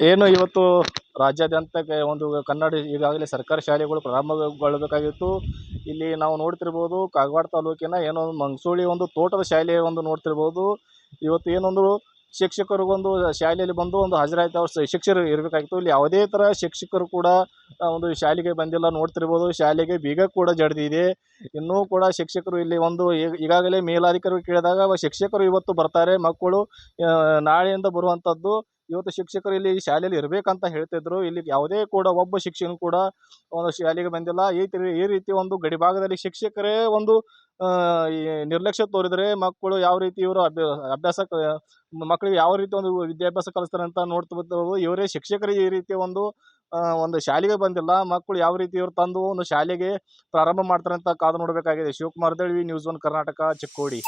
ಏನು ಇವತ್ತು ರಾಜ್ಯಾದ್ಯಂತ ಒಂದು ಕನ್ನಡ ಈಗಾಗಲೇ ಸರ್ಕಾರಿ ಶಾಲೆಗಳು ಪ್ರಾರಂಭಗೊಳ್ಳಬೇಕಾಗಿತ್ತು. ಇಲ್ಲಿ ನಾವು ನೋಡ್ತಿರ್ಬೋದು ಕಾಗವಾಡ ತಾಲೂಕಿನ ಏನೋ ಮಂಗಸೂಳಿ ಒಂದು ತೋಟದ ಶಾಲೆ ಒಂದು ನೋಡ್ತಿರ್ಬೋದು. ಇವತ್ತು ಏನೊಂದು ಶಿಕ್ಷಕರಿಗೊಂದು ಶಾಲೆಯಲ್ಲಿ ಬಂದು ಒಂದು ಹಾಜರಾತಿ ಅವ್ರು ಶಿಕ್ಷಕರು ಇರಬೇಕಾಗಿತ್ತು. ಇಲ್ಲಿ ಯಾವುದೇ ಥರ ಶಿಕ್ಷಕರು ಕೂಡ ಒಂದು ಶಾಲೆಗೆ ಬಂದಿಲ್ಲ. ನೋಡ್ತಿರ್ಬೋದು ಶಾಲೆಗೆ ಬೀಗ ಕೂಡ ಜಡಿದಿದೆ. ಇನ್ನೂ ಕೂಡ ಶಿಕ್ಷಕರು ಇಲ್ಲಿ ಒಂದು ಈಗಾಗಲೇ ಮೇಲಾಧಿಕಾರಿ ಕೇಳಿದಾಗ ಶಿಕ್ಷಕರು ಇವತ್ತು ಬರ್ತಾರೆ, ಮಕ್ಕಳು ನಾಳೆಯಿಂದ ಬರುವಂಥದ್ದು. ಇವತ್ತು ಶಿಕ್ಷಕರು ಇಲ್ಲಿ ಶಾಲೆಯಲ್ಲಿ ಇರಬೇಕಂತ ಹೇಳ್ತಿದ್ರು. ಇಲ್ಲಿ ಯಾವುದೇ ಕೂಡ ಒಬ್ಬ ಶಿಕ್ಷಕನು ಕೂಡ ಒಂದು ಶಾಲೆಗೆ ಬಂದಿಲ್ಲ. ಈ ರೀತಿ ಒಂದು ಗಡಿಭಾಗದಲ್ಲಿ ಶಿಕ್ಷಕರೇ ಒಂದು ಈ ನಿರ್ಲಕ್ಷ್ಯ ತೋರಿದರೆ ಮಕ್ಕಳು ಯಾವ ರೀತಿ ಇವರು ಅಭ್ಯಾಸ ಮಕ್ಕಳಿಗೆ ಯಾವ ರೀತಿ ಒಂದು ವಿದ್ಯಾಭ್ಯಾಸ ಕಲಿಸ್ತಾರೆ ಅಂತ ನೋಡ್ತಿರ್ಬೋದು. ಇವರೇ ಶಿಕ್ಷಕರು ಈ ರೀತಿ ಒಂದು ಶಾಲೆಗೆ ಬಂದಿಲ್ಲ. ಮಕ್ಕಳು ಯಾವ ರೀತಿ ಇವರು ತಂದು ಒಂದು ಶಾಲೆಗೆ ಪ್ರಾರಂಭ ಮಾಡ್ತಾರೆ ಅಂತ ಕಾದು ನೋಡಬೇಕಾಗಿದೆ. ಶಿವಕುಮಾರ್ ದಳ್ವಿ, ನ್ಯೂಸ್ 1 ಕರ್ನಾಟಕ, ಚಿಕ್ಕೋಡಿ.